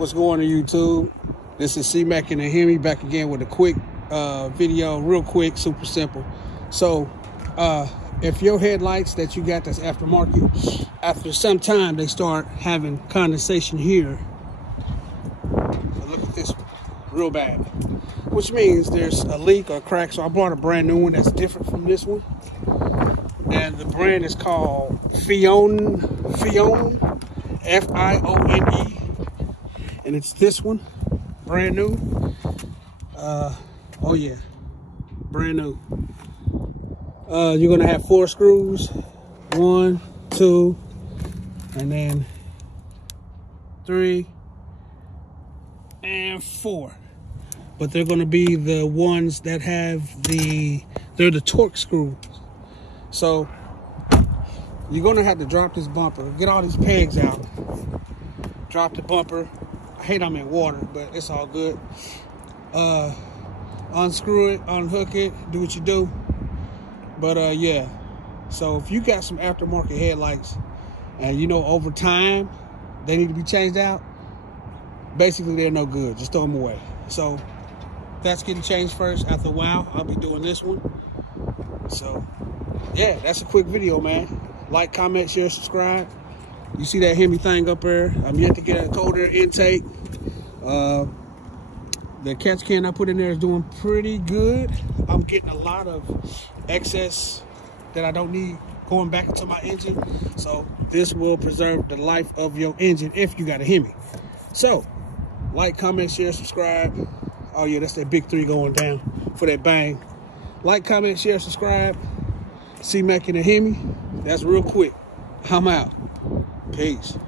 What's going on YouTube? This is C-Mac and the Hemi back again with a quick video, real quick, super simple. So if your headlights that you got that's aftermarket, after some time they start having condensation here. So look at this one, real bad, which means there's a leak or a crack. So I bought a brand new one that's different from this one, and the brand is called Fione, F-I-O-N-E. And it's this one, brand new. Oh yeah, brand new. You're gonna have 4 screws, 1, 2, and then 3 and 4. But they're gonna be the ones that have they're the torque screws. So you're gonna have to drop this bumper, get all these pegs out, drop the bumper. I hate I'm in water, but it's all good. Unscrew it, unhook it, do what you do. But yeah, so if you got some aftermarket headlights and you know over time they need to be changed out, basically they're no good. Just throw them away. So that's getting changed first. After a while, I'll be doing this one. So yeah, that's a quick video, man. Like, comment, share, subscribe. You see that Hemi thing up there? I'm yet to get a cold air intake. The catch can I put in there is doing pretty good. I'm getting a lot of excess that I don't need going back into my engine. So this will preserve the life of your engine if you got a Hemi. So like, comment, share, subscribe. Oh yeah, that's that big 3 going down for that bang. Like, comment, share, subscribe. C-Mac and the Hemi. That's real quick. I'm out. Peace.